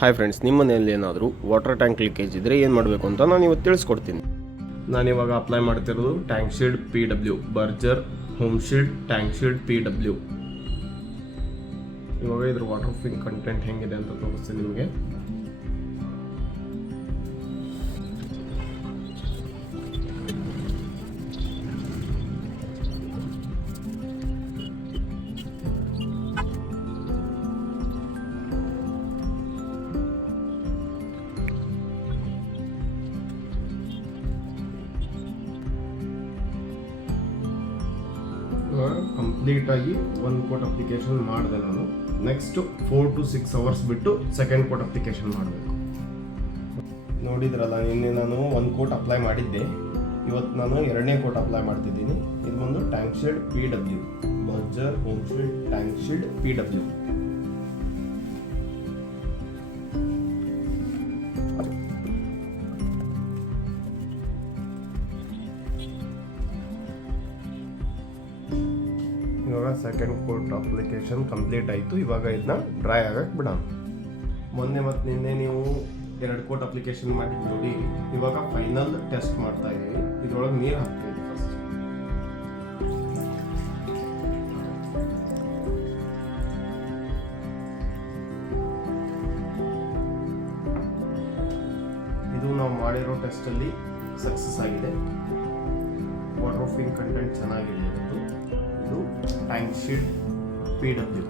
Hi friends, ನಿಮ್ಮ ಮನೆಯಲ್ಲಿ ಏನಾದರೂ ವಾಟರ್ ಟ್ಯಾಂಕ್ ಲೀಕೇಜ್ ಇದ್ದರೆ ಏನು ಮಾಡಬೇಕು ಅಂತ ನಾನು ಇವತ್ತು ತಿಳಿಸ್ಕೊಡ್ತೀನಿ. ನಾನಿವಾಗ ಅಪ್ಲೈ ಮಾಡ್ತಿರೋದು tank shield PW Berger home shield tank shield PW. ಇವಾಗ ಇದ್ರ ವಾಟರ್ ಪ್ರೂಫಿಂಗ್ ಕಂಟೆಂಟ್ ಹೆಂಗಿದೆ ಅಂತ ತೋರಿಸ್ತೀನಿ ನಿಮಗೆ. ಕಂಪ್ಲೀಟ್ ಆಗಿ 1 ಕೋಟ್ ಅಪ್ಲಿಕೇಶನ್ ಮಾಡಿದೆ ನಾನು. ನೆಕ್ಸ್ಟ್ 4 to 6 ಅವರ್ಸ್ ಬಿಟ್ಟು ಸೆಕೆಂಡ್ ಕೋಟ್ ಅಪ್ಲಿಕೇಶನ್ ಮಾಡಬೇಕು. ನೋಡಿದ್ರಲ್ಲ, ನಿನ್ನೆ ನಾನು 1 ಕೋಟ್ ಅಪ್ಲೈ ಮಾಡಿದ್ದೆ. ಇವತ್ತು ನಾನು 2ನೇ ಕೋಟ್ ಅಪ್ಲೈ ಮಾಡ್ತಿದ್ದೀನಿ. ಇದು ಬಂದು tank shield PW Berger home shield tank shield PW. ಇವಾಗ ಸೆಕೆಂಡ್ ಕೋಟ್ ಅಪ್ಲಿಕೇಶನ್ ಕಂಪ್ಲೀಟ್ ಆಯಿತು. ಇವಾಗ ಇದನ್ನ ಡ್ರೈ ಆಗಕ್ಕೆ ಬಿಡೋಣ. ಮೊನ್ನೆ ಮತ್ತು ನಿನ್ನೆ ನೀವು 2 ಕೋಟ್ ಅಪ್ಲಿಕೇಶನ್ ಮಾಡಿ ನೋಡಿ. ಇವಾಗ ಫೈನಲ್ ಟೆಸ್ಟ್ ಮಾಡ್ತಾ ಇದ್ದೀವಿ. ಇದ್ರೊಳಗೆ ನೀರು ಹಾಕ್ತೀವಿ ಫಸ್ಟ್. ಇದು ನಾವು ಮಾಡಿರೋ ಟೆಸ್ಟಲ್ಲಿ ಸಕ್ಸಸ್ ಆಗಿದೆ. ವಾಟರ್ ಪ್ರೂಫಿಂಗ್ ಕಂಟೆಂಟ್ ಚೆನ್ನಾಗಿದೆ. ಇದು ಟ್ಯಾಂಕ್ ಶೀಲ್ಡ್ PW.